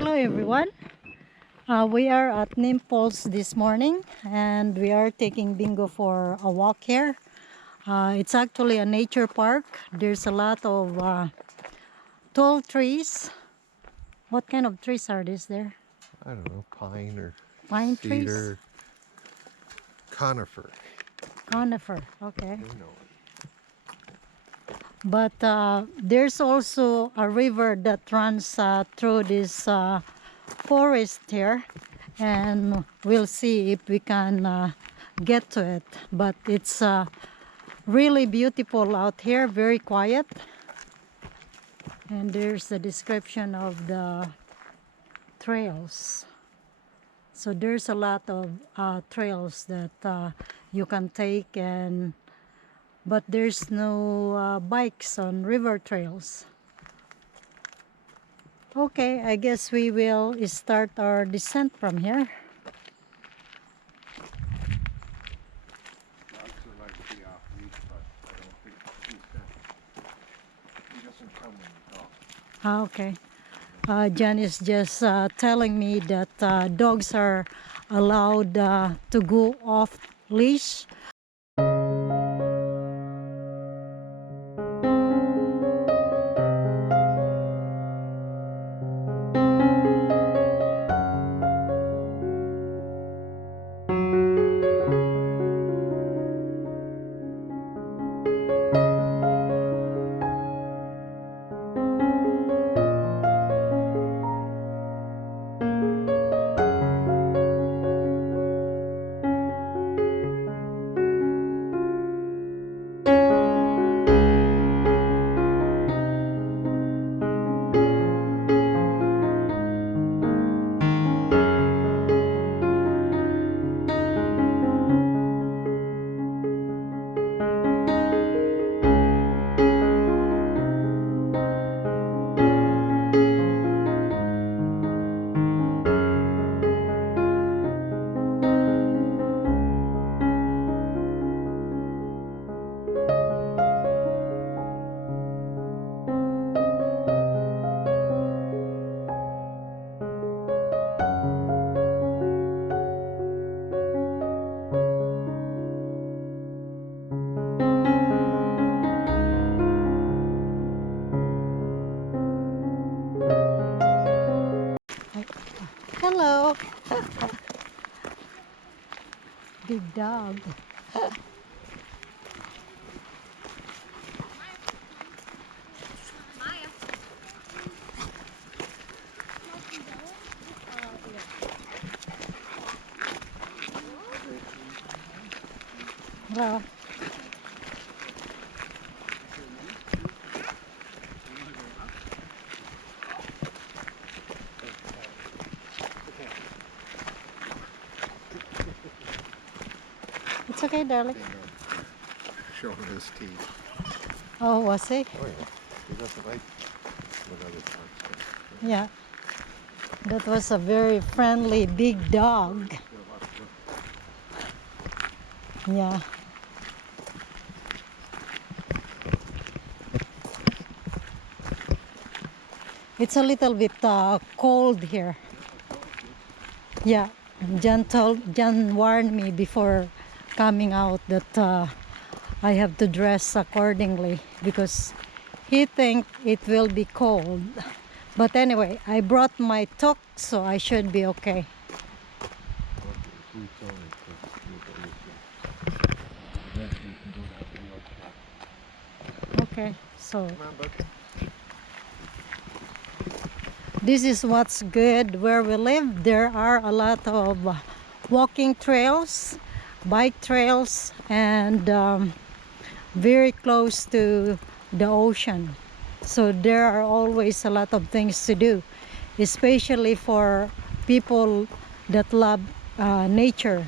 Hello everyone. We are at Nymph this morning and we are taking Bingo for a walk here. It's actually a nature park. There's a lot of tall trees. What kind of trees are these there? I don't know, pine or Pine trees? cedar, conifer. Conifer, okay. You know it. But there's also a river that runs through this forest here, and we'll see if we can get to it. But it's really beautiful out here, very quiet. And there's a description of the trails. So there's a lot of trails that you can take, but there's no bikes on river trails. Okay, I guess we will start our descent from here. Dogs would like to be off leash, but I don't think he doesn't come when you talk. Okay. Jan is just telling me that dogs are allowed to go off leash. Hello. Big dog. Hello. It's okay, darling. Showing his teeth. Oh, was he? Oh yeah, he doesn't like what other dogs do. Yeah. That was a very friendly big dog. Yeah. It's a little bit cold here. Yeah. Jan warned me before coming out that I have to dress accordingly because he think it will be cold. But anyway, I brought my toque, so I should be okay. Okay, so Come on, bud. this is what's good where we live. There are a lot of walking trails, bike trails, and very close to the ocean. So there are always a lot of things to do, especially for people that love nature.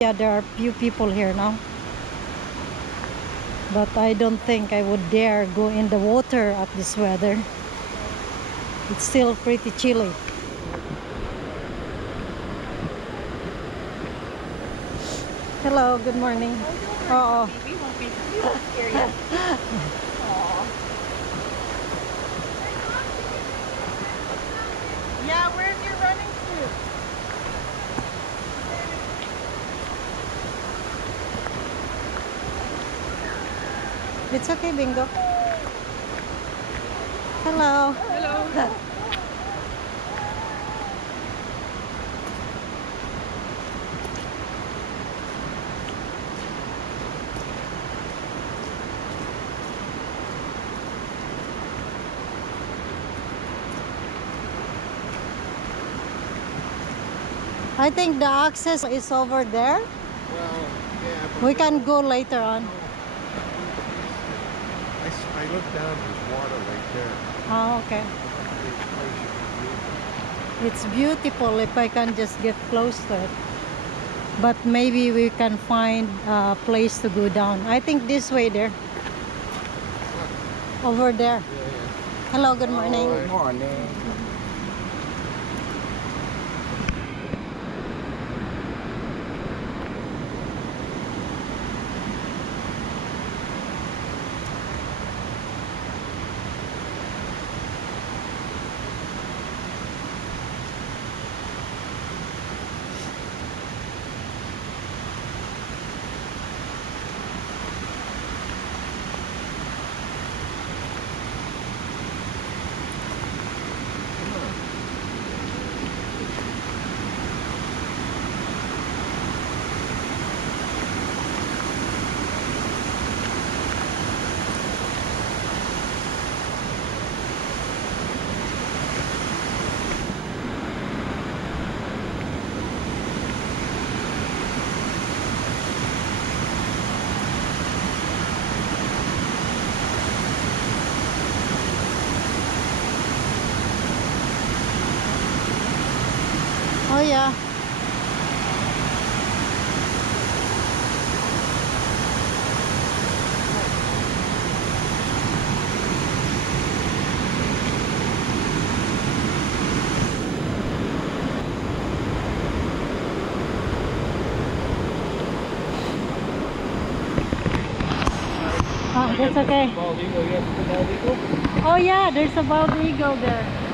Yeah, there are few people here now. But I don't think I would dare go in the water at this weather. It's still pretty chilly. Hello, good morning. Oh, We won't be scary. Yeah, where's your running suit? it's okay, Bingo. Hello. Hello. I think the access is over there. Well, yeah, but We can go later on. I looked down, there's water right there. Oh, okay. This place should be It's beautiful if I can just get close to it. But maybe we can find a place to go down. I think this way there. Over there. beautiful. Hello, good morning. Good morning. Oh yeah. Oh, that's okay. Bald eagle, you have the bald eagle? Oh yeah, there's a bald eagle there.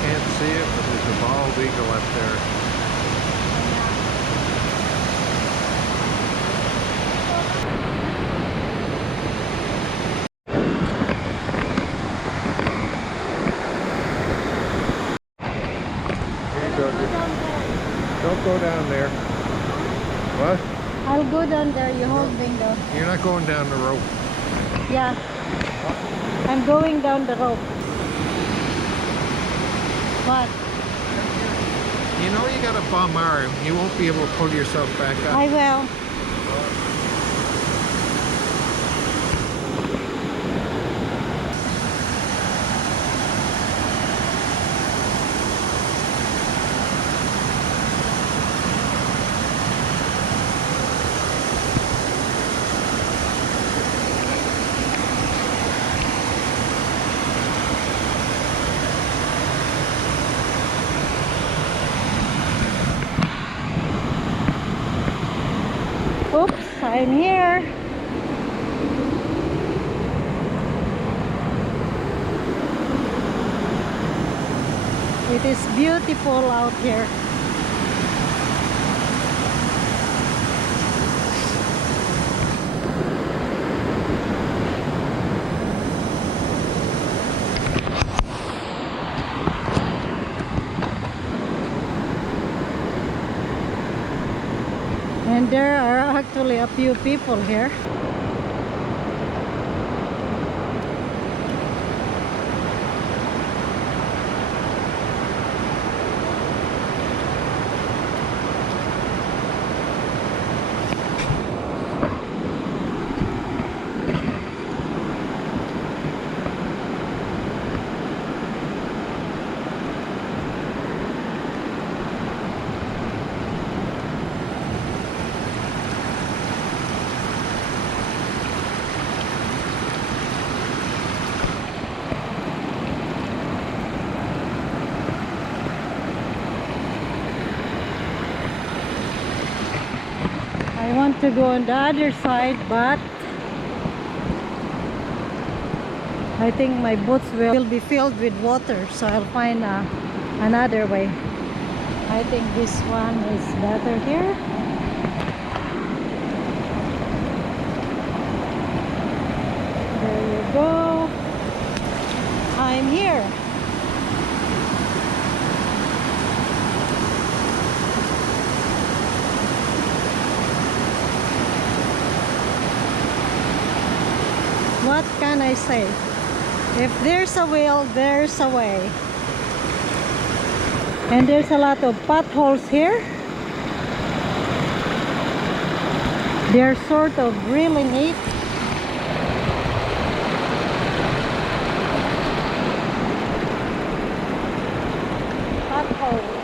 Can't see it, but there's a bald eagle up there. Here you go. Don't go down there. What? I'll go down there. You hold Bingo. You're not going down the rope. Yeah. I'm going down the rope. What? You know you got a bum arm. You won't be able to pull yourself back up. I will. Oops, I'm here. It is beautiful out here. And there are actually a few people here. I want to go on the other side, but I think my boots will be filled with water, so I'll find another way. I think this one is better here. There you go. I'm here. What can I say? If there's a will, there's a way. And there's a lot of potholes here. They're sort of really neat. Potholes.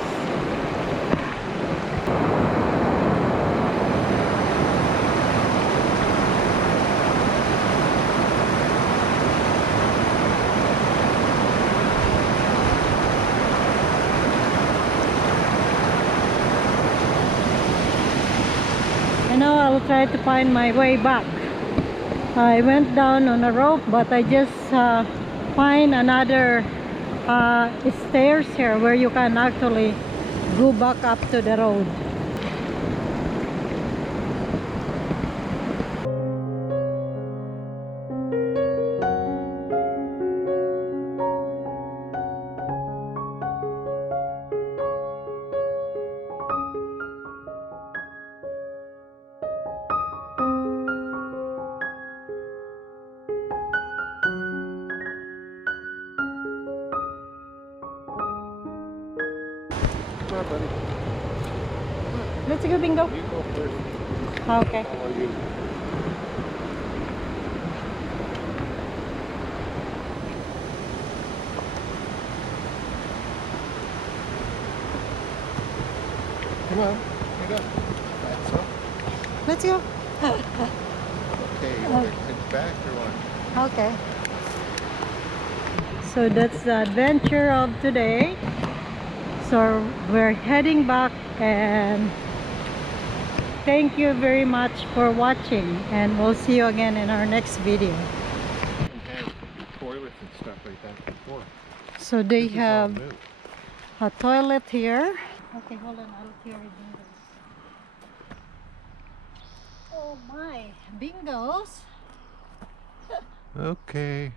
And now I'll try to find my way back. I went down on a rope, but I just find another stairs here where you can actually go back up to the road. Come on, buddy. Let's go, Bingo. You go first. Okay. How are you? Come on. Get up. That's up. Let's go. Okay, you want to head back or what? Okay. So that's the adventure of today. So we're heading back, and thank you very much for watching, and we'll see you again in our next video. We had toilets and stuff like that before. So they This is all have new. a toilet here. Okay, hold on, I'll carry bingos. Oh my, bingos. Okay.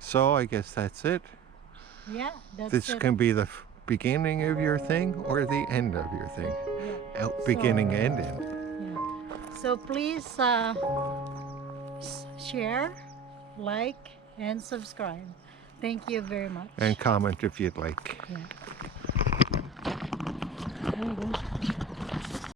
So I guess that's it. Yeah, that's This it. can be the beginning of your thing or the end of your thing. Yeah. Beginning and end. Yeah. So please share, like, and subscribe. Thank you very much. And comment if you'd like. Yeah. There you go.